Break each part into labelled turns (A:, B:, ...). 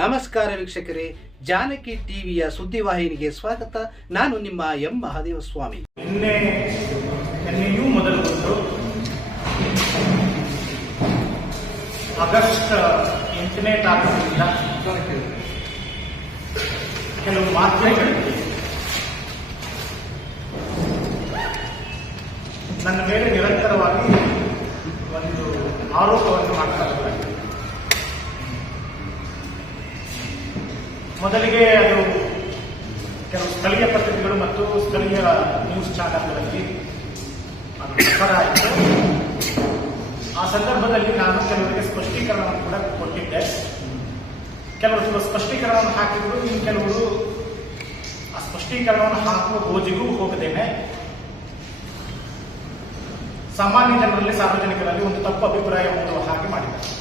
A: ನಮಸ್ಕಾರ ವೀಕ್ಷಕರೇ, ಜಾನಕಿ ಟಿವಿಯ ಸುದ್ದಿವಾಹಿನಿಗೆ ಸ್ವಾಗತ. ನಾನು ನಿಮ್ಮ ಎಂ. ಮಹಾದೇವ ಸ್ವಾಮಿ
B: ಆಗಸ್ಟ್ ಎಂಟನೇ ತಾರೀಕಿನಿಂದ ಕೆಲವು ಮಾಧ್ಯಮಗಳಲ್ಲಿ ನನ್ನ ಮೇಲೆ ನಿರಂತರವಾಗಿ ಒಂದು ಆರೋಪವನ್ನು ಮಾಡ್ತಾ ಇದ್ದಾರೆ. ಮೊದಲಿಗೆ ಅದು ಕೆಲವು ಸ್ಥಳೀಯ ಪತ್ರಿಕೆಗಳು ಮತ್ತು ಸ್ಥಳೀಯ ನ್ಯೂಸ್ ಚಾನಲ್ಗಳಲ್ಲಿ ಅದು ಪ್ರಸಾರ ಆಯಿತು. ಆ ಸಂದರ್ಭದಲ್ಲಿ ನಾನು ಕೆಲವರಿಗೆ ಸ್ಪಷ್ಟೀಕರಣವನ್ನು ಕೂಡ ಕೊಟ್ಟಿದ್ದೆ. ಕೆಲವರು ಸ್ಪಷ್ಟೀಕರಣವನ್ನು ಹಾಕಿದ್ರು, ಇನ್ನು ಕೆಲವರು ಆ ಸ್ಪಷ್ಟೀಕರಣವನ್ನು ಹಾಕುವ ಗೋಜಿಗೂ ಹೋಗದೇನೆ. ಸಾಮಾನ್ಯ ಜನರಲ್ಲಿ ಸಾರ್ವಜನಿಕರಲ್ಲಿ ಒಂದು ತಪ್ಪು ಅಭಿಪ್ರಾಯ ಹೊಂದುವ ಹಾಗೆ ಮಾಡಿದ್ದಾರೆ.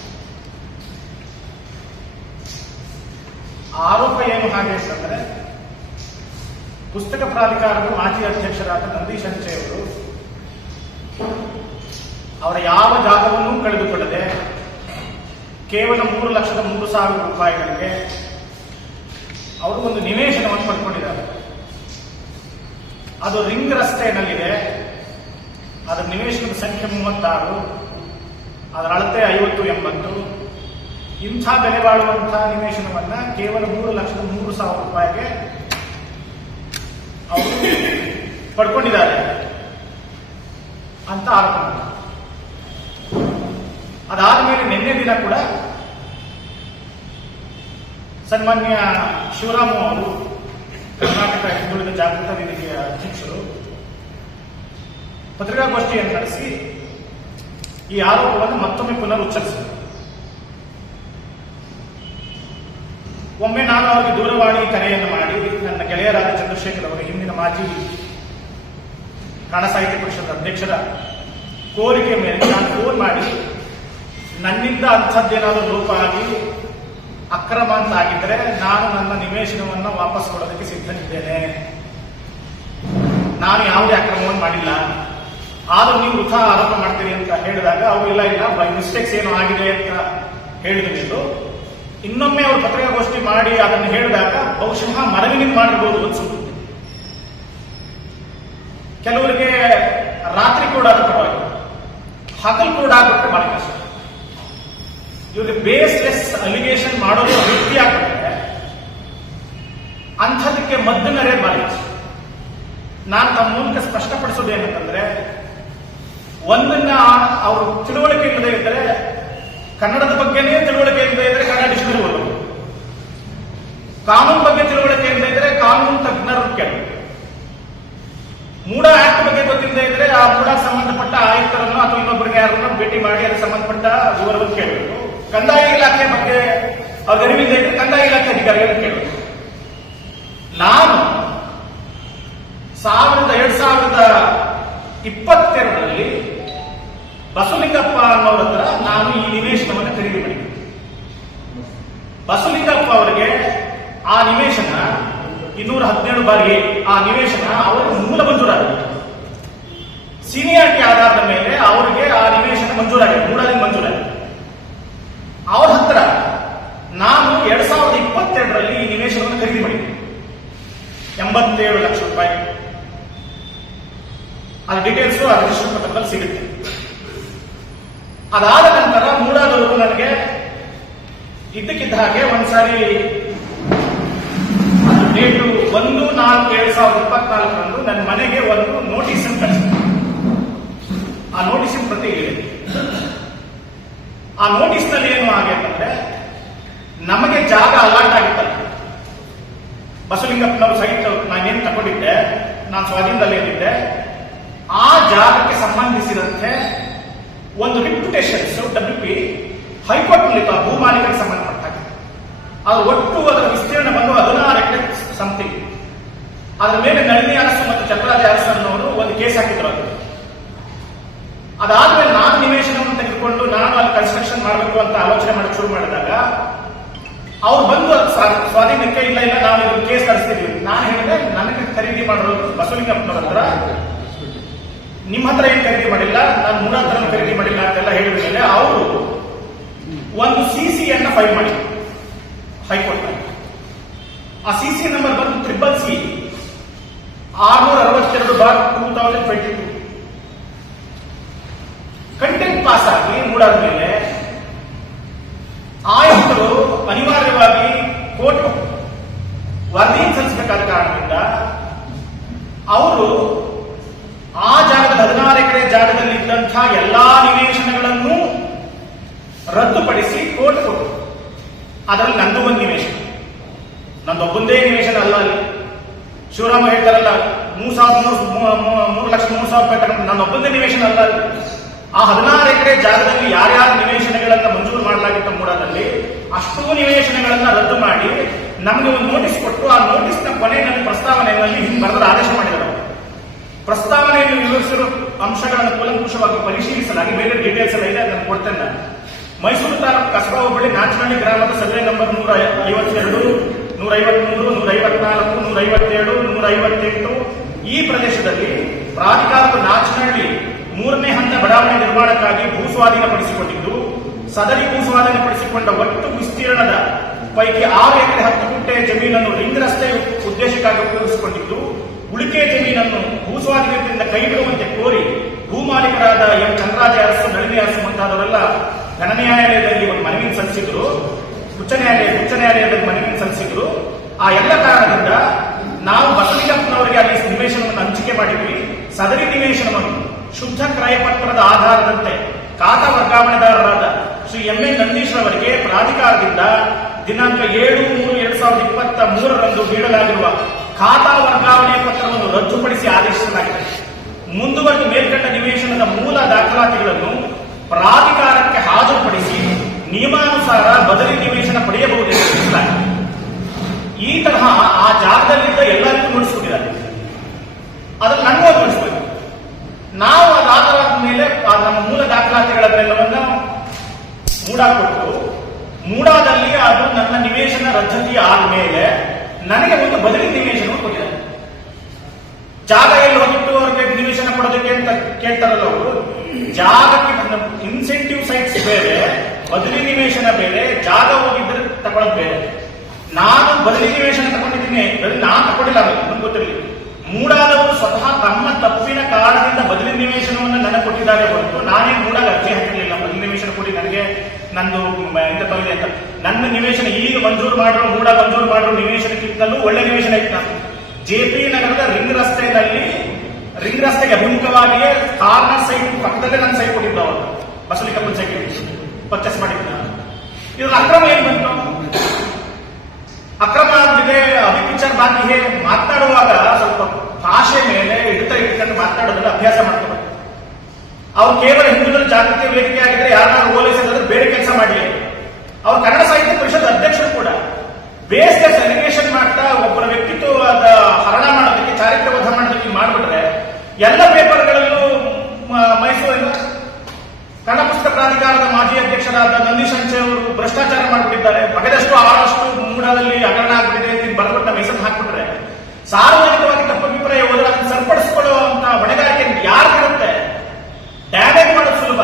B: ಆರೋಪ ಏನು ಹಾಗೆ ಅಂತಂದ್ರೆ ಪುಸ್ತಕ ಪ್ರಾಧಿಕಾರದ ಮಾಜಿ ಅಧ್ಯಕ್ಷರಾದ ನಂದೀಶ್ ಅಂಚೆಯವರು ಅವರ ಯಾವ ಜಾಗವನ್ನೂ ಕಳೆದುಕೊಳ್ಳದೆ ಕೇವಲ ಮೂರು ಲಕ್ಷದ ಮೂರು ಸಾವಿರ ರೂಪಾಯಿಗಳಿಗೆ ಅವರು ಒಂದು ನಿವೇಶನವನ್ನು ಪಡ್ಕೊಂಡಿದ್ದಾರೆ. ಅದು ರಿಂಗ್ ರಸ್ತೆಯಲ್ಲಿದೆ. ಅದರ ನಿವೇಶನದ ಸಂಖ್ಯೆ ಮೂವತ್ತಾರು, ಅದರ ಅಳತೆ ಐವತ್ತು ಎಂಬತ್ತು ಇಂಥ ಬೆಲೆ ಬಾಳುವಂತಹ ನಿವೇಶನವನ್ನ ಕೇವಲ ಮೂರು ಲಕ್ಷದ ಮೂರು ಸಾವಿರ ರೂಪಾಯಿಗೆ ಅವರು ಪಡ್ಕೊಂಡಿದ್ದಾರೆ ಅಂತ ಆರೋಪ. ಅದಾದ ಮೇಲೆ ನಿನ್ನೆ ದಿನ ಕೂಡ ಸನ್ಮಾನ್ಯ ಶಿವರಾಮು ಅವರು ಕರ್ನಾಟಕ ಹಿಂದುಳಿದ ಜಾಗೃತ ವೇದಿಕೆಯ ಅಧ್ಯಕ್ಷರು ಪತ್ರಿಕಾಗೋಷ್ಠಿಯನ್ನು ನಡೆಸಿ ಈ ಆರೋಪವನ್ನು ಮತ್ತೊಮ್ಮೆ ಪುನರುಚ್ಚರಿಸಿದರು ಒಮ್ಮೆ ನಾನು ಅವರಿಗೆ ದೂರವಾಣಿ ಕರೆಯನ್ನು ಮಾಡಿ, ನನ್ನ ಗೆಳೆಯರಾದ ಚಂದ್ರಶೇಖರ್ ಅವರು ಹಿಂದಿನ ಮಾಜಿ ಕನ್ನಡ ಸಾಹಿತ್ಯ ಪರಿಷತ್ ಅಧ್ಯಕ್ಷರ ಕೋರಿಕೆ ಮೇಲೆ ನಾನು ಫೋನ್ ಮಾಡಿ, ನನ್ನಿಂದ ಅಂಥದ್ದೇನಾದರೂ ಲೋಪ ಆಗಿ ಅಕ್ರಮ ಅಂತ ಆಗಿದ್ರೆ ನಾನು ನನ್ನ ನಿವೇಶನವನ್ನು ವಾಪಸ್ ಕೊಡೋದಕ್ಕೆ ಸಿದ್ಧನಿದ್ದೇನೆ. ನಾನು ಯಾವುದೇ ಅಕ್ರಮವನ್ನು ಮಾಡಿಲ್ಲ. ಆದರೂ ನೀವು ವೃಥಾ ಆರೋಪ ಮಾಡ್ತೀರಿ ಅಂತ ಹೇಳಿದಾಗ, ಅವು ಇಲ್ಲ ಇಲ್ಲ, ಬೈ ಮಿಸ್ಟೇಕ್ಸ್ ಏನು ಆಗಿದೆ ಅಂತ ಹೇಳಿದ್ರು ಇನ್ನೊಮ್ಮೆ ಅವರು ಪತ್ರಿಕಾಗೋಷ್ಠಿ ಮಾಡಿ ಅದನ್ನು ಹೇಳಿದಾಗ ಬಹುಶಃ ಮನವಿನಿಂದ ಮಾಡಿರ್ಬೋದು ಅನ್ಸುತ್ತೆ. ಕೆಲವರಿಗೆ ರಾತ್ರಿ ಕೂಡ ಆದ ಪರವಾಗಿ ಹಗಲು ಕೂಡ ಆಗುತ್ತೆ ಬಹಳ ಕಷ್ಟ. ಬೇಸ್ ಬೇಸ್ಲೆಸ್ ಅಲಿಗೇಷನ್ ಮಾಡೋದು ವ್ಯಕ್ತಿ ಆಗ್ತದೆ. ಅಂಥದಕ್ಕೆ ಮದ್ದನರೇ ಬಹಳ ಕಷ್ಟ. ನಾನು ತಮ್ಮ ಮೂಲಕ ಸ್ಪಷ್ಟಪಡಿಸೋದು ಏನಂತಂದ್ರೆ, ಒಂದನ್ನ ಅವರು ತಿಳುವಳಿಕೆ ಇಲ್ಲದೆ ಇದ್ದರೆ ಕನ್ನಡದ ಬಗ್ಗೆನೇ ತಿಳುವಳಿಕೆ ಇಲ್ಲದೆ ಇದ್ರೆ ಕನ್ನಡ ಓದಬಹುದು ಕಾನೂನು ಬಗ್ಗೆ ತಿಳುವಳಿಕೆ ಇಲ್ಲದೆ ಇದ್ರೆ ಕಾನೂನು ತಜ್ಞರು ಕೇಳಿ ಮೂಡ ಆಕ್ಟ್ ಬಗ್ಗೆ ಗೊತ್ತಿಲ್ಲದೆ ಇದ್ರೆ ಆ ಮೂಡ ಸಂಬಂಧಪಟ್ಟ ಆಯುಕ್ತರನ್ನು ಅಥವಾ ಇನ್ನೊಬ್ಬರಿಗೆ ಯಾರನ್ನ ಭೇಟಿ ಮಾಡಿ ಅದಕ್ಕೆ ಸಂಬಂಧಪಟ್ಟ ವಿವರವನ್ನು ಕೇಳಬೇಕು ಕಂದಾಯ ಇಲಾಖೆ ಬಗ್ಗೆ ಅರಿವಿಲ್ಲದೆ ಇದ್ರೆ ಕಂದಾಯ ಇಲಾಖೆ ಅಧಿಕಾರಿಗಳನ್ನು ಕೇಳಬೇಕು. ನಾನು ಸಾವಿರದ ಎರಡ್ ಸಾವಿರದ ಇಪ್ಪತ್ತೆರಡರಲ್ಲಿ ಬಸವಲಿಂಗಪ್ಪ ಅನ್ನೋರ ಹತ್ರ ನಾನು ಈ ನಿವೇಶನವನ್ನು ಖರೀದಿ ಮಾಡಿದ್ದೆ ಬಸವಲಿಂಗಪ್ಪ ಅವರಿಗೆ ಆ ನಿವೇಶನ ಇನ್ನೂರ ಹದಿನೇಳು ಬಾರಿಗೆ ಆ ನಿವೇಶನ ಅವರು ಮೂಲ ಮಂಜೂರಾಗಿದೆ ಸೀನಿಯಾರಿಟಿ ಆಧಾರದ ಮೇಲೆ ಅವರಿಗೆ ಆ ನಿವೇಶನ ಮಂಜೂರಾಗಿದೆ ಮೂಡಲಿಂಗ್ ಮಂಜೂರಾಗಿದೆ. ಅವ್ರ ಹತ್ರ ನಾನು ಎರಡ್ ಸಾವಿರದ ಇಪ್ಪತ್ತೆರಡರಲ್ಲಿ ಈ ನಿವೇಶನವನ್ನು ಖರೀದಿ ಮಾಡಿದ್ದೆ. ಎಂಬತ್ತೇಳು ಲಕ್ಷ ರೂಪಾಯಿ. ಆ ಡೀಟೇಲ್ಸ್ ಆ ರಿಜಿಸ್ಟರ್ ಪತ್ರದಲ್ಲಿ ಸಿಗುತ್ತೆ. ಅದಾದ ನಂತರ ಮೂಡಾದವರು ನನಗೆ ಇದ್ದಕ್ಕಿದ್ದ ಹಾಗೆ ಒಂದ್ಸಾರಿ ಡೇಟು ಒಂದು ನಾಲ್ಕು ಎರಡ್ ಸಾವಿರದ ಇಪ್ಪತ್ನಾಲ್ಕರಂದು ನನ್ನ ಮನೆಗೆ ಒಂದು ನೋಟಿಸ್ ಕಳಿಸಿದ್ರು ಆ ನೋಟಿಸ್ ಪ್ರತಿ ಹೇಳಿ ಆ ನೋಟಿಸ್ನಲ್ಲಿ ಏನು ಹಾಗೆ ಅಂತಂದ್ರೆ, ನಮಗೆ ಜಾಗ ಅಲಾಟ್ ಆಗಿತ್ತಲ್ಲ. ಬಸವಲಿಂಗಪ್ಪನವ್ರ ಸಹಿತ ನಾನೇನು ತಗೊಂಡಿದ್ದೆ, ನಾನು ಸ್ವಾಧೀನದಲ್ಲಿ ಏನಿದ್ದೆ ಆ ಜಾಗಕ್ಕೆ ಸಂಬಂಧಿಸಿದಂತೆ ಒಂದು ರಿಪ್ಯುಟೇಷನ್ಸ್ ಡಬ್ಲ್ಯೂ ಪಿ ಹೈಕೋರ್ಟ್ನಲ್ಲಿ ಆ ಭೂ ಮಾಲೀಕರಿಗೆ ಸಂಬಂಧಪಟ್ಟ ಅದು ಒಟ್ಟು ಅದರ ವಿಸ್ತೀರ್ಣ ಬಂದು ಸಮಥಿಂಗ್ ಅದರ ಮೇಲೆ ನಳಿನಿ ಅರಸು ಮತ್ತು ಚಂದ್ರರಾಜ ಅರಸು ಒಂದು ಕೇಸ್ ಹಾಕಿದ್ರು ಅದು. ಅದಾದ್ಮೇಲೆ ನಾನು ನಿವೇಶನವನ್ನು ತೆಗೆದುಕೊಂಡು ನಾನು ಅಲ್ಲಿ ಕನ್ಸ್ಟ್ರಕ್ಷನ್ ಮಾಡಬೇಕು ಅಂತ ಆಲೋಚನೆ ಮಾಡಿ ಶುರು ಮಾಡಿದಾಗ, ಅವ್ರು ಬಂದು ಸ್ವಾಧೀನಕ್ಕೆ ಇಲ್ಲ ಇಲ್ಲ ನಾವು ಕೇಸ್ ತರಿಸ್ತೀವಿ ನಾನು ಹೇಳಿದೆ, ನನಗೆ ಖರೀದಿ ಮಾಡಿರೋದು ಬಸವಲಿಂಗಪ್ಪನವ್ರ ಹತ್ರ. ನಿಮ್ಮ ಹತ್ರ ಏನ್ ಖರೀದಿ ಮಾಡಿಲ್ಲ, ನಾನು ಮೂರ ಹತ್ರ ಖರೀದಿ ಮಾಡಿಲ್ಲ ಅಂತೆಲ್ಲ ಹೇಳಿದ ಮೇಲೆ ಅವರು ಒಂದು ಸಿ ಸಿಯನ್ನ ಫೈಲ್ ಮಾಡಿ. ಹೈಕೋರ್ಟ್ ಆ ಸಿ ನಂಬರ್ ಬಂದು ಟ್ರಿಬಲ್ ಸಿ ಆರ್ನೂರ ಅರವತ್ತೆರಡು bar two thousand twenty two content pass ಆಗಿ ಮೂಡಾದ ಮೇಲೆ ಆಯುಕ್ತರು ಅನಿವಾರ್ಯವಾಗಿ ಕೋರ್ಟ್ ವರದಿ ಸಲ್ಲಿಸಬೇಕಾದ ಕಾರಣದಿಂದ ಅವರು ಆ ಜಾಗದ ಹದಿನಾರು ಎಕರೆ ಜಾಗದಲ್ಲಿ ಇದ್ದಂತಹ ಎಲ್ಲಾ ನಿವೇಶನಗಳನ್ನು ರದ್ದುಪಡಿಸಿ ಕೋರ್ಟ್ ಕೊಟ್ಟರು. ಅದರಲ್ಲಿ ನಂದು ಒಂದು ನಂದೊಬ್ಬಂದೇ ನಿವೇಶನ ಅಲ್ಲ ಅಲ್ಲಿ. ಶಿವರಾಮ ಹೇಳ್ತಾರಲ್ಲ, ಮೂರ್ ಸಾವಿರದ ಮೂರು ಲಕ್ಷ ಮೂರು ಸಾವಿರ ರೂಪಾಯಿ ತಗೊಂಡು ನನ್ನೊಬ್ಬಂದೇ ನಿವೇಶನ ಅಲ್ಲ ಅಲ್ಲಿ. ಆ ಹದಿನಾರು ಎಕರೆ ಜಾಗದಲ್ಲಿ ಯಾರ್ಯಾರ ನಿವೇಶನಗಳನ್ನ ಮಂಜೂರು ಮಾಡಲಾಗಿತ್ತ ಮೂಡದಲ್ಲಿ ಅಷ್ಟು ನಿವೇಶನಗಳನ್ನ ರದ್ದು ಮಾಡಿ ನಮಗೆ ಒಂದು ನೋಟಿಸ್ ಕೊಟ್ಟು ಆ ನೋಟಿಸ್ನ ಕೊನೆಯಲ್ಲಿ ಪ್ರಸ್ತಾವನೆಯಲ್ಲಿ ಹಿಂಗೆ ಬರೆದ ಆದೇಶ ಮಾಡಿದರು ಪ್ರಸ್ತಾವನೆಯಲ್ಲಿ ವಿವರಿಸಿರುವ ಅಂಶಗಳನ್ನು ಕೂಲಂಕುಷವಾಗಿ ಪರಿಶೀಲಿಸಲಾಗಿ ಬೇರೆ ಡೀಟೇಲ್ಸ್ ಎಲ್ಲ ಇದೆ, ಅದನ್ನು ಕೊಡ್ತೇನೆ ಮೈಸೂರು ತಾಲೂಕು ಕಸಬಾ ಹೋಬಳಿ ನಾಚನಹಳ್ಳಿ ಗ್ರಾಮದ ಸರ್ವೆ ನಂಬರ್ ನೂರ ಐವತ್ತೆರಡು ನೂರ ಐವತ್ಮೂರು ನೂರ ಐವತ್ನಾಲ್ಕು ನೂರ ಐವತ್ತೇಳು ನೂರ ಐವತ್ತೆಂಟು ಈ ಪ್ರದೇಶದಲ್ಲಿ ಪ್ರಾಧಿಕಾರದ ನಾಚನಹಳ್ಳಿ ಮೂರನೇ ಹಂತ ಬಡಾವಣೆ ನಿರ್ಮಾಣಕ್ಕಾಗಿ ಭೂ ಸ್ವಾಧೀನಪಡಿಸಿಕೊಂಡಿದ್ದು ಸದರಿ ಭೂ ಸ್ವಾಧೀನಪಡಿಸಿಕೊಂಡ ಒಟ್ಟು ವಿಸ್ತೀರ್ಣದ ಪೈಕಿ ಆರು ಎಕರೆ ಹತ್ತು ಗುಂಟೆ ಜಮೀನನ್ನು ರಿಂಗ್ ರಸ್ತೆ ಉದ್ದೇಶಕ್ಕಾಗಿ ಉಪಯೋಗಿಸಿಕೊಂಡಿದ್ದು, ಉಳಿಕೆ ಜಮೀನನ್ನು ಭೂ ಸ್ವಾಧೀನದಿಂದ ಕೈಬಿಡುವಂತೆ ಕೋರಿ ಭೂ ಮಾಲೀಕರಾದ ಎಂ. ಚಂದ್ರಾಜ ಅರಸು, ನಳಿನಿ ಅರಸು ಮುಂತಾದವರೆಲ್ಲ ನ್ಯಾಯಾಲಯದಲ್ಲಿ ಒಂದು ಮನವಿ ಸಲ್ಲಿಸಿದ್ರು. ಉಚ್ಚ ನ್ಯಾಯಾಲಯ, ಉಚ್ಚ ನ್ಯಾಯಾಲಯದಲ್ಲಿ ಮನವಿ ಸಲ್ಲಿಸಿದ್ರು. ಆ ಎಲ್ಲ ಕಾರಣದಿಂದ ನಾವು ಬಸವಲಿಂಗಪ್ಪನವರಿಗೆ ಅಲ್ಲಿ ನಿವೇಶನವನ್ನು ಹಂಚಿಕೆ ಮಾಡಿದ್ವಿ. ಸದರಿ ನಿವೇಶನವನ್ನು ಶುದ್ಧ ಕ್ರಯಪತ್ರದ ಆಧಾರದಂತೆ ಖಾತಾ ವರ್ಗಾವಣೆದಾರರಾದ ಶ್ರೀ ಎಂ ಅವರಿಗೆ ಪ್ರಾಧಿಕಾರದಿಂದ ದಿನಾಂಕ ಏಳು ಮೂರು ಎರಡ್ ಸಾವಿರದ ಇಪ್ಪತ್ತ ಮೂರರಂದು ನೀಡಲಾಗಿರುವ ಖಾತಾ ವರ್ಗಾವಣೆ ಪತ್ರವನ್ನು ರದ್ದುಪಡಿಸಿ ಆದೇಶಿಸಲಾಗಿದೆ. ಮುಂದುವರೆದ ಮೇಲ್ಕಂಡ ನಿವೇಶನದ ಮೂಲ ದಾಖಲಾತಿಗಳನ್ನು ಪ್ರಾಧಿಕಾರಕ್ಕೆ ಹಾಜರುಪಡಿಸಿ ನಿಯಮಾನುಸಾರ ಬದಲಿ ಈ ತರಹ ಆ ಜಾಗದಲ್ಲಿದ್ದ ಎಲ್ಲರಿಗೂ ನೋಡಿಸ್ಬಿಟ್ಟಿದ್ದಾರೆ ಅದನ್ನು ನನಗೂ ಅದು ನಾವು ನಾವು ಅದಾದ ಮೇಲೆ ನಮ್ಮ ಮೂಲ ದಾಖಲಾತಿಗಳನ್ನೆಲ್ಲವನ್ನ ಮೂಡ ಕೊಟ್ಟು ಮೂಡಾದಲ್ಲಿ ಅದು ನನ್ನ ನಿವೇಶನ ರದ್ದತಿ ಆದ ಮೇಲೆ ನನಗೆ ಒಂದು ಬದಲಿ ನಿವೇಶನ ಕೊಟ್ಟಿದ್ದಾರೆ. ಜಾಗ ಎಲ್ಲಿ ಹೋಗಿತ್ತು, ಅವ್ರಿಗೆ ನಿವೇಶನ ಕೊಡೋದಕ್ಕೆ ಅಂತ ಕೇಳ್ತಾರಲ್ಲ ಅವರು. ಜಾಗಕ್ಕೆ ಇನ್ಸೆಂಟಿವ್ ಸೈಟ್ಸ್ ಬೇರೆ, ಬದಲಿ ನಿವೇಶನ ಬೇರೆ, ಜಾಗ ಹೋಗಿದ್ರೆ ತಗೊಳ್ಳೋದು ಬೇರೆ. ನಾನು ಬದಲಿ ನಿವೇಶನ ತಗೊಂಡಿದ್ದೀನಿ. ಬದಲಿ ನಾನು ತಗೊಂಡಿಲ್ಲ ನಮ್ಗೆ ಗೊತ್ತಿರಲಿ. ಮೂಡಾದವರು ಸ್ವತಃ ತಮ್ಮ ತಪ್ಪಿನ ಕಾರಣದಿಂದ ಬದಲಿ ನಿವೇಶನವನ್ನು ನನಗೆ ಕೊಟ್ಟಿದ್ದಾರೆ ಹೊರತು ನಾನೇ ಮೂಡಾಗ ಅರ್ಜಿ ಹಾಕಿರಲಿಲ್ಲ. ಬದಲಿ ನಿವೇಶನ ಕೊಡಿ, ನನಗೆ ನಂದು ಇಂಥ ತಗೊಂಡೆ ಅಂತ. ನನ್ನ ನಿವೇಶನ ಈಗ ಮಂಜೂರು ಮಾಡಿರೋ, ಮೂಡ ಮಂಜೂರು ಮಾಡಿರೋ ನಿವೇಶನಕ್ಕಿಂತಲೂ ಒಳ್ಳೆ ನಿವೇಶನ ಇತ್ತು ನಾನು. ಜೆ ಪಿ ನಗರದ ರಿಂಗ್ ರಸ್ತೆಯಲ್ಲಿ ರಿಂಗ್ ರಸ್ತೆಗೆ ಅಭಿಮುಖವಾಗಿಯೇ ಕಾರ್ನರ್ ಸೈಟ್ ಪಕ್ಕದಲ್ಲೇ ನನ್ನ ಸೈಟ್ ಕೊಟ್ಟಿದ್ದು ಅವರು. ಬಸಲಿಕಪ್ಪನ ಸೈಟ್ ಪರ್ಚೇಸ್ ಮಾಡಿದ್ದ ಇದ್ರ ಅಕ್ರಮ ಏನ್ ಬಂತು ಅಕ್ರಮ ಆಗಿದೆ ಅಭಿಪಿಚಾರ ಬಾಕಿಗೆ ಮಾತನಾಡುವಾಗ ಸ್ವಲ್ಪ ಭಾಷೆ ಮೇಲೆ ಹಿಡಿತ ಇಟ್ಕೊಂಡು ಮಾತನಾಡೋದನ್ನ ಅಭ್ಯಾಸ ಮಾಡ್ತಾರೆ ಅವ್ರು ಕೇವಲ ಹಿಂದೂಗಳ ಜಾಗೃತಿ ವೇದಿಕೆ ಆಗಿದ್ರೆ ಯಾರನ್ನಾರು ಹೋಲಿಸಿದ್ರೆ ಬೇರೆ ಕೆಲಸ ಮಾಡಲಿ. ಅವ್ರು ಕನ್ನಡ ಸಾಹಿತ್ಯ ಪರಿಷತ್ ಅಧ್ಯಕ್ಷರು ಕೂಡ ಬೇಸ್ಗೆ ಸೆಲಿಬ್ರೇಷನ್ ಮಾಡ್ತಾ ಒಬ್ಬರ ವ್ಯಕ್ತಿತ್ವವಾದ ಹರಣ ಮಾಡೋದಕ್ಕೆ ಚಾರಿತ್ರ್ಯ ವಧ ಮಾಡೋದಕ್ಕೆ ಮಾಡಿಬಿಟ್ರೆ ಎಲ್ಲ ಪೇಪರ್ಗಳಲ್ಲೂ ಮೈಸೂರಿನ ಕನ್ನಡ ಪುಸ್ತಕ ಪ್ರಾಧಿಕಾರದ ಮಾಜಿ ಅಧ್ಯಕ್ಷರಾದ ನಂದೀಶ್ ಸಂಚೆ ಅವರು ಭ್ರಷ್ಟಾಚಾರ ಮಾಡಿಬಿಟ್ಟಿದ್ದಾರೆ. ಬಗೆದಷ್ಟು ಆರಷ್ಟು ಮೂಡದಲ್ಲಿ ಹಗರಣ ಆಗ್ಬಿಟ್ಟಿದೆ ಅಂತ ಬರ್ಬಿಟ್ಟು ನಮ್ಮ ಹೆಸರು ಹಾಕ್ಬಿಟ್ರೆ ಸಾರ್ವಜನಿಕವಾಗಿ ತಪ್ಪಭಿಪ್ರಾಯ ಹೋದ್ರೆ ಅದನ್ನು ಸರಿಪಡಿಸಿಕೊಳ್ಳುವಂತ ಹೊಣೆಗಾರಿಕೆ ಯಾರು ಬಿಡುತ್ತೆ ಡ್ಯಾಮೇಜ್ ಮಾಡೋದು ಸುಲಭ.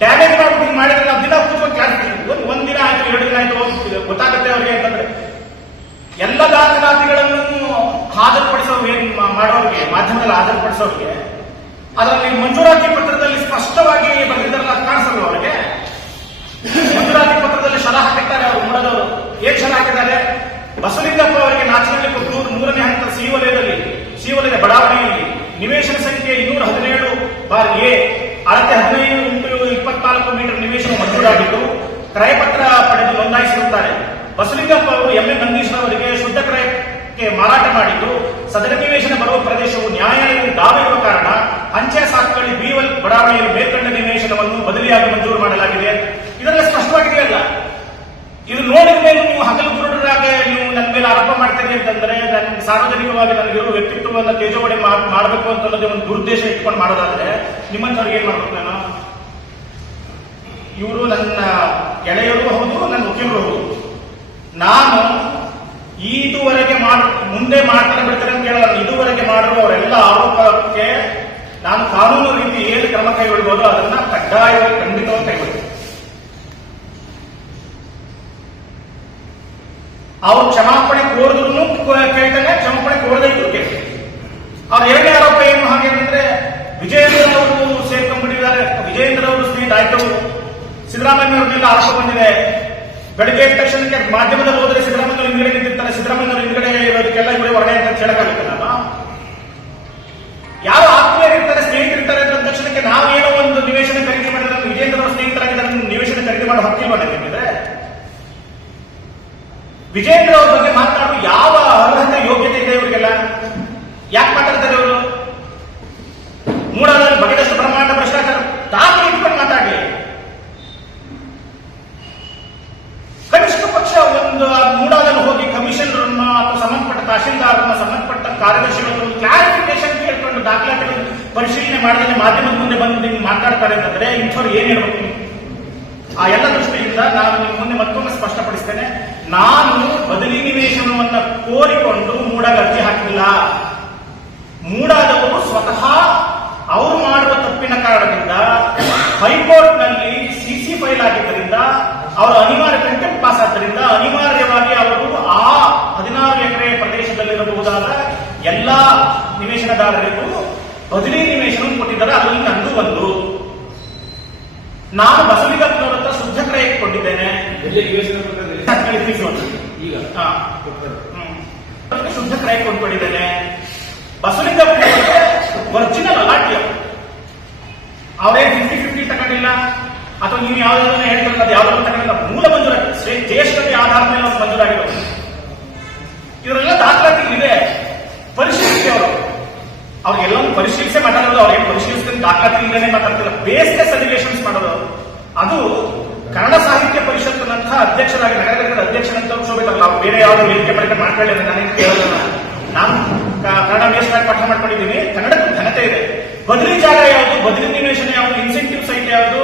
B: ಡ್ಯಾಮೇಜ್ ಮಾಡೋದು ಹಿಂಗೆ ಮಾಡಿದ್ರೆ ನಾವು ದಿನ ಕೂತ್ಕೊಂಡು ಕ್ಲಾಸ್ ಒಂದು ಒಂದ್ ದಿನ ಆಯ್ತು, ಎರಡು ದಿನ ಆಯ್ತು ಗೊತ್ತಾಗುತ್ತೆ ಅವ್ರಿಗೆ ಅಂತಂದ್ರೆ. ಎಲ್ಲ ದಾಖಲಾತಿಗಳನ್ನು ಹಾಜರುಪಡಿಸೋ ಮಾಡೋರಿಗೆ, ಮಾಧ್ಯಮದಲ್ಲಿ ಹಾಜರುಪಡಿಸೋರಿಗೆ, ಅದರಲ್ಲಿ ಮಂಜೂರಾತಿ ಪತ್ರದಲ್ಲಿ ಸ್ಪಷ್ಟವಾಗಿ ಬರೆದಿದ್ದಾರಲ್ಲ ಕಾಣಿಸಲ್ಲ ಅವರಿಗೆ. ಮಂಜೂರಾತಿ ಪತ್ರದಲ್ಲಿ ಶಲ ಹಾಕಿದ್ದಾರೆ ಅವರು ಮೂಡದವರು ಏನ್ ಶಲ ಹಾಕಿದ್ದಾರೆ? ಬಸವಲಿಂಗಪ್ಪ ಅವರಿಗೆ ನಾಚಿನಲ್ಲಿ ಕೊಟ್ಟೂರು ಮೂರನೇ ಹಂತ ಸಿ ವಲಯದಲ್ಲಿ ಸಿ ವಲಯದ ಬಡಾವಣೆಯಲ್ಲಿ ನಿವೇಶನ ಸಂಖ್ಯೆ ಇನ್ನೂರ ಹದಿನೇಳು ಬಾರ್ ಎ, ಅಳತೆ ಹದಿನೈದು ಇಪ್ಪತ್ನಾಲ್ಕು ಮೀಟರ್ ನಿವೇಶನ ಮಂಜೂರಾಗಿದ್ದು, ಕ್ರಯಪತ್ರ ಪಡೆದು ನೋಂದಾಯಿಸಿರುತ್ತಾರೆ. ಬಸಲಿಂಗಪ್ಪ ಅವರು ಎಂ. ಎ. ನಂದೀಶ್ ಅವರಿಗೆ ಶುದ್ಧ ಕ್ರಯಕ್ಕೆ ಮಾರಾಟ ಮಾಡಿದ್ದು, ಸದನ ನಿವೇಶನ ಬರುವ ಪ್ರದೇಶವು ನ್ಯಾಯಾಲಯದ ದಾವೆ ಇರುವ ಕಾರಣ ಅಂಚೆ ಸಾಕಳಿ ಬಿವಲ್ ಬಡಾವಣೆಯಲ್ಲಿ ಮೇಲ್ಕಂಡ ನಿವೇಶನವನ್ನು ಬದಲಿಯಾಗಿ ಮಂಜೂರು ಮಾಡಲಾಗಿದೆ. ಇದೆಲ್ಲ ಸ್ಪಷ್ಟವಾಗಿದೆಯಲ್ಲ? ಇದು ನೋಡಿದ ಮೇಲೆ ನೀವು ಹಗಲು ಗುರುಡರಾಗ ನೀವು ನನ್ನ ಮೇಲೆ ಆರೋಪ ಮಾಡ್ತೀರಿ ಅಂತಂದ್ರೆ ನಾನು ಸಾರ್ವಜನಿಕವಾಗಿ ನನಗಿರುವ ವ್ಯಕ್ತಿತ್ವವನ್ನು ತೇಜೋವಣೆ ಮಾಡ್- ಮಾಡಬೇಕು ಅಂತ ಒಂದು ದುರುದ್ದೇಶ ಇಟ್ಕೊಂಡು ಮಾಡೋದಾದ್ರೆ ನಿಮ್ಮಂಥವ್ರಿಗೆ ಏನ್ ಮಾಡ್ಬೇಕು ನಾನು? ಇವರು ನನ್ನ ಗೆಳೆಯರು ಹೌದು, ನನ್ನ ವಕೀಲರು ಹೌದು. ನಾನು ಇದುವರೆಗೆ ಮಾಡ, ಮುಂದೆ ಮಾಡ್ತಾರೆ ಬಿಡ್ತಾರೆ ಅಂತ ಕೇಳಲ್ಲ ಇದುವರೆಗೆ ಮಾಡಿರುವ ಅವರೆಲ್ಲ ಆರೋಪಕ್ಕೆ ನಾನು ಕಾನೂನು ರೀತಿ ಏನು ಕ್ರಮ ಕೈಗೊಳ್ಬೋದು, ಅದನ್ನ ಕಡ್ಡಾಯವಾಗಿ ಖಂಡಿತವಾಗಿ ಕೈಗೊಳ್ತೀನಿ. ಕೇಳ್ತಾನೆ ಕ್ಷಮಾಪಣೆ ಕೋರದೇ ಇದ್ರು ಕೇಳಿ ಅವ್ರ ಏನೇ ಆರೋಪ ಏನು ಹಾಗೆ ಅಂದ್ರೆ ವಿಜಯೇಂದ್ರ ಅವರು ಸೇರ್ಕೊಂಡ್ಬಿಟ್ಟಿದ್ದಾರೆ. ವಿಜಯೇಂದ್ರ ಅವರು ಸ್ನೇಹಿತ ಆಯ್ತು. ಸಿದ್ದರಾಮಯ್ಯ ಅವ್ರ ಮೇಲೆ ಆರೋಪ ಬಂದಿದೆ. ಬೆಳಗ್ಗೆ ತಕ್ಷಣಕ್ಕೆ ಮಾಧ್ಯಮದಲ್ಲಿ ಒಂದು ಮೂಡಾದಲ್ಲಿ ಹೋಗಿ ಕಮಿಷನರನ್ನ ಅಥವಾ ಸಂಬಂಧಪಟ್ಟ ತಹಶೀಲ್ದಾರರನ್ನ ಸಂಬಂಧಪಟ್ಟ ಕಾರ್ಯದರ್ಶಿಗಳನ್ನು ಕ್ಲಾರಿಫಿಕೇಶನ್ ಕೇಳ್ಕೊಂಡು ದಾಖಲಾತಿಗಳು ಪರಿಶೀಲನೆ ಮಾಡಿದ್ರೆ ಮಾಧ್ಯಮದ ಮುಂದೆ ಬಂದು ನಿಮ್ಗೆ ಮಾತಾಡ್ತಾರೆ ಅಂತಂದ್ರೆ ಇಂಥವ್ರು ಏನ್ ಹೇಳ್ಬೇಕು? ಆ ಎಲ್ಲ ದೃಷ್ಟಿಯಿಂದ ನಾನು ನಿಮ್ಮ ಮುಂದೆ ಮತ್ತೊಮ್ಮೆ ಸ್ಪಷ್ಟಪಡಿಸ್ತೇನೆ. ನಾನು ಬದಲಿ ನಿವೇಶನವನ್ನ ಕೋರಿಕೊಂಡು ಮೂಡಾಗ ಅರ್ಜಿ ಹಾಕಿಲ್ಲ. ಮೂಡಾದವರು ಸ್ವತಃ ಅವರು ಮಾಡುವ ತಪ್ಪಿನ ಕಾರಣದಿಂದ ಹೈಕೋರ್ಟ್ನಲ್ಲಿ ಸಿಸಿ ಫೈಲ್ ಆಗಿದ್ದರಿಂದ ಅವರು ಅನಿವಾರ್ಯ ಕಂಟೆಂಟ್ ಪಾಸ್ ಆದ್ದರಿಂದ ಅನಿವಾರ್ಯವಾಗಿ ಅವರು ಆ ಹದಿನಾರು ಎಕರೆ ಪ್ರದೇಶದಲ್ಲಿರಬಹುದಾದ ಎಲ್ಲಾ ನಿವೇಶನದಾರರಿಗೂ ಬದಲಿ ನಿವೇಶನ ಕೊಟ್ಟಿದ್ದಾರೆ ಅದರಲ್ಲಿ ನಂದು ಒಂದು ನಾನು ಬಸವಲಿಂಗಪ್ಪನವರ ಹತ್ರ ಶುದ್ಧ ಕ್ರಯ ಕೊಟ್ಟಿದ್ದೇನೆ
C: ಈಗ.
B: ಅವ್ರಿಗೆ ಶುದ್ಧ ಕ್ರಯ ಕೊಂಡ್ಕೊಂಡಿದ್ದೇನೆ. ಬಸವಲಿಂಗಪ್ಪನವರಿಗೆ ಒರಿಜಿನಲ್ ಅಲಾಟ್ಯ. ಅವರೇ ಫಿಫ್ಟಿ ಫಿಫ್ಟಿ ತಗೊಂಡಿಲ್ಲ? ಅಥವಾ ನೀವು ಯಾವ್ದಾದ್ರು ಹೇಳ್ತಿರಲ್ಲ ಅದು ಯಾವ್ದಾದ್ರು ತಗೊಂಡಿಲ್ಲ? ಮೂಲ ಮಂಜೂರಾಗಿ ಶ್ರೇ ಜ್ಯೇಷ್ಠತೆ ಆಧಾರದ ಮೇಲೆ ಒಂದು ಮಂಜೂರಾಗಿರೋದು ಇವರೆಲ್ಲ ಇದೆ. ಪರಿಶೀಲಿಸಿ ಅವರು. ಅವ್ರಿಗೆಲ್ಲವೂ ಪರಿಶೀಲಿಸೇ ಮಾತಾಡೋದು ಅವ್ರೇನು ಪರಿಶೀಲಿಸಿದ ಇಲ್ಲದೆ ಮಾತಾಡ್ತಿಲ್ಲ. ಬೇಸ್ಗೆ ಸನ್ನಿವೇಶನ್ಸ್ ಮಾಡೋದು. ಅದು ಕನ್ನಡ ಸಾಹಿತ್ಯ ಪರಿಷತ್ನಂತಹ ಅಧ್ಯಕ್ಷರಾಗಿ ನಗರದ ಅಧ್ಯಕ್ಷರಂತ ತೋರಿಸೋಬೇಕಲ್ಲ ನಾವು ಬೇರೆ ಯಾವ್ದು ವೇದಿಕೆ ಪರೀಕ್ಷೆ ಮಾಡ್ಕೊಳ್ಳಿ ನಾನೇನು ಕೇಳಲ್ಲ ನಾನು ಕನ್ನಡ ಮೇಷ್ಟ್ರಾಗಿ ಪಾಠ ಮಾಡ್ಕೊಂಡಿದ್ದೀನಿ. ಕನ್ನಡಕ್ಕೆ ಘನತೆ ಇದೆ. ಬದಲಿ ಜಾಗ ಯಾವುದು? ಬದಲಿ ನಿವೇಶನ ಯಾವುದು? ಇನ್ಸೆಂಟಿವ್ ಸೈಟ್ ಯಾವುದು?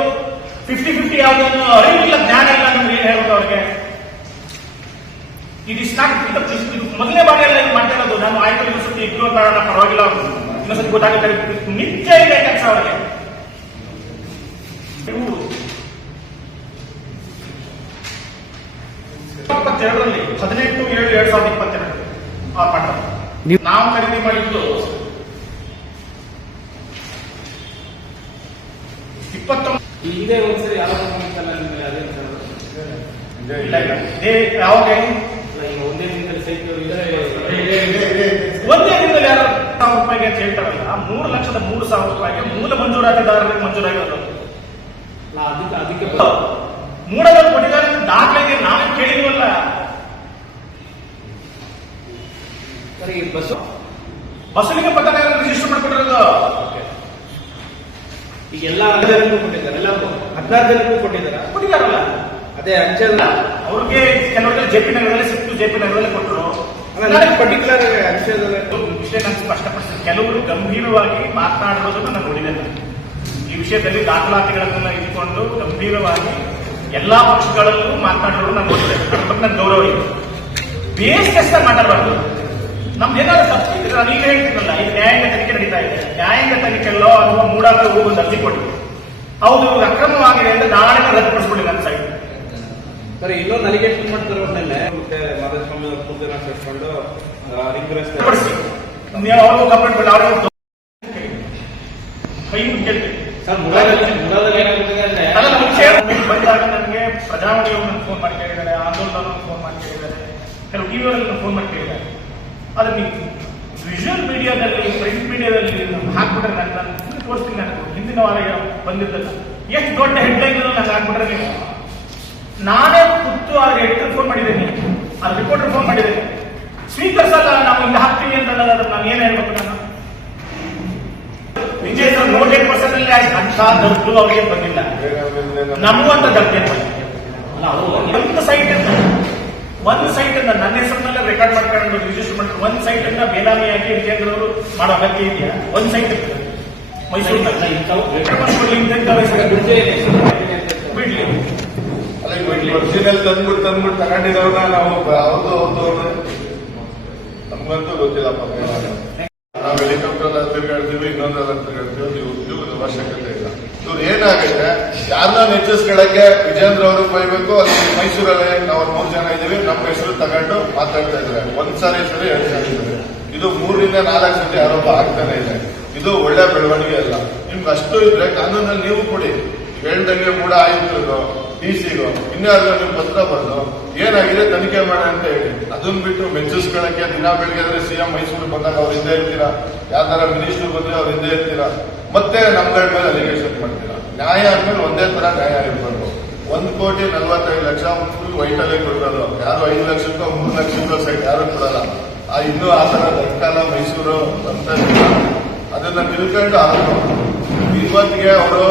B: ಫಿಫ್ಟಿ ಫಿಫ್ಟಿ ಯಾವುದು ಅನ್ನೋ ಅರಿವಿಲ್ಲ, ಜ್ಞಾನ ಇಲ್ಲ ನಮ್ಗೆ ಏನ್ ಹೇಳ್ಬೋದು ಅವ್ರಿಗೆ? ಇದು ಇದು ಮೊದಲನೇ ಬಾರಿ ಎಲ್ಲ ಮಾತಾಡೋದು ನಾನು ಆಯ್ತು, ಇನ್ನೊಂದ್ಸತಿ ಇಗ್ನೋರ್ ಮಾಡೋಣ, ಪರವಾಗಿಲ್ಲ. ಇನ್ನೊಂದ್ಸತಿ ಗೊತ್ತಾಗುತ್ತೆ ನಿತ್ಯ ಇದೆ ಕೆಲಸ ಅವರಿಗೆ. ಇಪ್ಪತ್ತೆರಡರಲ್ಲಿ ಹದಿನೆಂಟು ಏಳು ಎರಡ್ ಸಾವಿರದ ಇಪ್ಪತ್ತೆರಡು ಆ ಪಟ್ಟ
A: ನೀವು-
B: ನಾವು ಖರೀದಿ ಮಾಡಿದ್ದು ಇಪ್ಪತ್ತೊಂಬತ್ತು
C: ಇದೇ ಒಂದ್ಸರಿ ಯಾವ ಬಂತಲ್ಲ ನಿಮ್ಗೆ ಅದೇ
B: ಇಲ್ಲ ಇಲ್ಲ. ಇದೇ ಯಾವಾಗ
C: ಈಗ ಒಂದೇ ದಿನದಲ್ಲಿ
B: ಒಂದೇ ದಿನದಲ್ಲಿ ಯಾರು ಸಾವಿರ ರೂಪಾಯಿಗೆ ಅಂತ ಹೇಳ್ತಾರಲ್ಲ ಮೂರು ಲಕ್ಷದ ಮೂರು ಸಾವಿರ ರೂಪಾಯಿಗೆ ಮೂಲ ಮಂಜೂರಾತಿದಾರರಿಗೆ ಮಂಜೂರಾಗಿರೋದು.
C: ಅದಕ್ಕೆ ಅದಕ್ಕೆ
B: ಮೂಡದಲ್ಲಿ ಕೊಟ್ಟಿದ್ದಾರೆ ದಾಖಲೆಗೆ ನಾವೇ ಕೇಳಿದ್ವಲ್ಲ
C: ಸರಿ ಬಸ್ಸು?
B: ಬಸ್ಸಿಗೆ ಪತ್ರ ರಿಜಿಸ್ಟರ್ ಮಾಡ್ಕೊಂಡಿರೋದು
C: ಈಗ ಎಲ್ಲ ಜನಕ್ಕೂ ಕೊಟ್ಟಿದ್ದಾರೆ ಎಲ್ಲರೂ ಹದಿನಾರು ಜನಕ್ಕೂ ಕೊಟ್ಟಿದ್ದಾರೆ.
B: ಕೊಟ್ಟಿದ್ದಾರಲ್ಲ?
C: ಅದೇ ಅಂಚೆಲ್ಲ
B: ಅವ್ರಿಗೆ ಕೆಲವರಿಗೆ ಜೆ ಪಿ ನಗರದಲ್ಲಿ ಸಿಕ್ತು ಜೆ ಪಿ ನಗರದಲ್ಲಿ ಕೊಟ್ಟರು.
C: ಪರ್ಟಿಕ್ಯುಲರ್
B: ವಿಷಯ ನಾನು ಸ್ಪಷ್ಟಪಡಿಸ್ತೇನೆ. ಕೆಲವರು ಗಂಭೀರವಾಗಿ ಮಾತನಾಡಿರೋದನ್ನು ನಾನು ನೋಡಿದೆ ಈ ವಿಷಯದಲ್ಲಿ ದಾಖಲಾತಿಗಳನ್ನು ಇಟ್ಕೊಂಡು ಗಂಭೀರವಾಗಿ ಎಲ್ಲಾ ಪಕ್ಷಗಳಲ್ಲೂ ಮಾತನಾಡಿರೋದು ನಾನು ನೋಡಿದೆ ಅದ್ರ ಬಗ್ಗೆ ನನ್ನ ಗೌರವ ಇದೆ ಬೇಸ್ ಕೆಸ ಮಾತಾಡಬಾರ್ದು. ನಮ್ದು ಏನಾದ್ರು ತಪ್ಪಿದ್ರೆ ನಾನು ಈಗ ಹೇಳ್ತೀನಲ್ಲ ಈಗ ನ್ಯಾಯಾಂಗ ತನಿಖೆ ನಡೀತಾ ಇದೆ. ನ್ಯಾಯಾಂಗ ತನಿಖೆಲ್ಲೋ ಅಥವಾ ಮೂಡಾಕ ಹೋಗಿ ಒಂದು ಅರ್ಜಿ ಕೊಟ್ಟು ಹೌದು ಇವಾಗ ಅಕ್ರಮವಾಗಿದೆ ಅಂತ ನಾಳೆ ರದ್ದುಪಡಿಸ್ಬಿಡಿ ನನ್ನ ಸೈಡ್
C: ಸರಿ ಇನ್ನೊಂದು ಅಲಿಗೇಷನ್ ಮಾಡ್ತಾರೆ ಮೇಲೆ. ಮತ್ತೆ ಮಾಧುಸ್ವಾಮಿ ಅವ್ರ ಕೂದಲ ಸೇರ್ಕೊಂಡು ರಿಂಗ್ ರಸ್ತೆ.
B: ರದ್ದುಪಡಿಸಿ. ನೀವು ಅವ್ರಿಗೂ ಕಂಪ್ಲೇಂಟ್ ಅವ್ರಿಗೂ ಕೈ
C: ಸರ್
B: ಅಲ್ಲ ಮುಂಚೆ ಬಂದಾಗ ನನಗೆ ಫೋನ್ ಮಾಡಿ ಕೇಳಿದ್ದಾರೆ ಆಂದೋಲನ ಫೋನ್ ಮಾಡಿ ಕೇಳಿದ್ದಾರೆ ಕೆಲವು ಟಿವಿ ಫೋನ್ ಮಾಡಿ ಕೇಳಿದ್ದಾರೆ. ನೀವು ವಿಜುವಲ್ ಮೀಡಿಯಾದಲ್ಲಿ ಪ್ರಿಂಟ್ ಮೀಡಿಯಾದಲ್ಲಿ ಹಾಕ್ಬಿಟ್ರೆ ನಾನು ನಾನು ತೋರಿಸ್ತೀನಿ ನಾನು ಹಿಂದಿನ ವಾರ ಬಂದಿದ್ದಲ್ಲ. ಎಷ್ಟು ದೊಡ್ಡ ಹೆಡ್ಲೈನ್ ನಾನು ಹಾಕ್ಬಿಟ್ರೆ ನೀವು. ನಾನೇ ಕುತ್ತು ಆ ಎಡಿಟರ್ ಫೋನ್ ಮಾಡಿದ್ದೀನಿ. ಆ ರಿಪೋರ್ಟರ್ ಫೋನ್ ಮಾಡಿದ್ದೀನಿ. ಸ್ವೀಕರಿಸಲ್ಲ ನಾವು ಇಲ್ಲಿ ಹಾಕ್ತೀನಿ ಅಂತ ನಾನು ಏನು ಹೇಳ್ಬೇಕು ನಾನು? ವಿಜಯ್ ಸರ್ ನೋಡಿ ಪರ್ಸೆಂಟ್ ಅಲ್ಲಿ ಅಂತ ದೊಡ್ಡದು ಅವ್ರಿಗೆ ಬಂದಿಲ್ಲ. ನಮಗೂ ಅಂತ ದರ್ಜೆ
C: ಅಲ್ಲ ಅವರು
B: ಒಂದು ಸೈಟ್ ಇಂದ ಒಂದು ಸೈಟ್ ಇಂದ ನನ್ನ ಹೆಸರಿನಲ್ಲೇ ರೆಕಾರ್ಡ್ ಮಾಡ್ಕೊಂಡು ರಿಜಿಸ್ಟರ್ ಮಾಡ್ಕೊಂಡು ಒಂದು ಸೈಟ್ ಇಂದ ಬೇನಾಮಿಯಾಗಿ ಕೇಂದ್ರ ಅವರು ಮಾಡೋ ಅಗತ್ಯ ಇದೆಯಾ? ಒಂದು ಸೈಟ್ ಬಿಡ್ಲಿ.
D: ಒರಿಜಿನಲ್ ತಂದ್ಬಿಟ್ಟು ತಂದ್ಬಿಟ್ಟು ತಗೊಂಡಿರೋನ ನಾವು ಹೌದು ಅಂದ್ರೆ ನಮ್ಗಂತೂ ಗೊತ್ತಿಲ್ಲಪ್ಪ ನಾವು ಹೆಲಿಕಾಪ್ಟರ್ ತಿರುಗಾಡ್ತೀವಿ ನೀವು ಉದ್ಯೋಗದ ಅವಶ್ಯಕತೆ ಇಲ್ಲ ಇವ್ರು ಏನಾಗಿದೆ ಯಾರನ್ನ ಹೆಚ್ಚಿಸ್ಕೊಳ್ಳಕ್ಕೆ ವಿಜೇಂದ್ರ ಅವರು ಬೈಬೇಕು, ಅಲ್ಲಿ ಮೈಸೂರಲ್ಲಿ ನಾವು ಮೂರ್ ಜನ ಇದೀವಿ ನಮ್ಮ ಹೆಸರು ತಗೊಂಡು ಮಾತಾಡ್ತಾ ಇದ್ದಾರೆ. ಒಂದ್ ಸಾರಿ ಎರಡ್ ಸಾರಿ ಇದು ಮೂರರಿಂದ ನಾಲ್ಕು ಸತಿ ಆರೋಪ ಆಗ್ತಾನೆ ಇದೆ. ಇದು ಒಳ್ಳೆ ಬೆಳವಣಿಗೆ ಅಲ್ಲ. ನಿಮ್ಗೆ ಅಷ್ಟು ಇದ್ರೆ ಕಾನೂನಲ್ಲಿ ನೀವು ಕೊಡಿ. ಹೇಳ್ದಂಗೆ ಕೂಡ ಆಯುಕ್ತರು, ಡಿ ಸಿಗೋ ಇನ್ಯಾರ ನೀವು ಪತ್ರ ಬರೆದು ಏನಾಗಿದೆ ತನಿಖೆ ಮಾಡ ಅಂತ ಹೇಳಿ. ಅದನ್ನ ಬಿಟ್ಟು ಮೆಚ್ಚಿಸ್ಕೊಳಕ್ಕೆ ದಿನ ಬೆಳಿಗ್ಗೆ ಆದ್ರೆ ಸಿಎಂ ಮೈಸೂರು ಬಂದಾಗ ಅವ್ರ ಹಿಂದೆ ಇರ್ತೀರಾ? ಯಾವ್ದಾರ ಮಿನಿಸ್ಟರ್ ಬಂದ್ರೆ ಅವ್ರ ಹಿಂದೆ ಇರ್ತೀರಾ? ಮತ್ತೆ ನಮ್ಗಳ ಮೇಲೆ ಅಲಿಗೇಷನ್ ಮಾಡ್ತೀರಾ? ನ್ಯಾಯ ಅಂದ್ಮೇಲೆ ಒಂದೇ ತರ ನ್ಯಾಯ ಇರ್ಬೇಕು ಒಂದು ಕೋಟಿ ನಲ್ವತ್ತೈದು ಲಕ್ಷ ಫುಲ್ ವೈಟಲ್ಲೇ ಕೊಡೋದು. ಯಾರು ಐದು ಲಕ್ಷಕ್ಕೋ ಮೂರು ಲಕ್ಷಕ್ಕೋ ಸೈಡ್ ಯಾರು ಕೊಡಲ್ಲ. ಆ ಇನ್ನೂ ಆ ತರ ದಟ್ಟಾಲ ಮೈಸೂರು, ಅಂತ ಅದನ್ನ ತಿಳ್ಕೊಂಡು ಆರೋಪ ಇವತ್ತಿಗೆ ಅವರು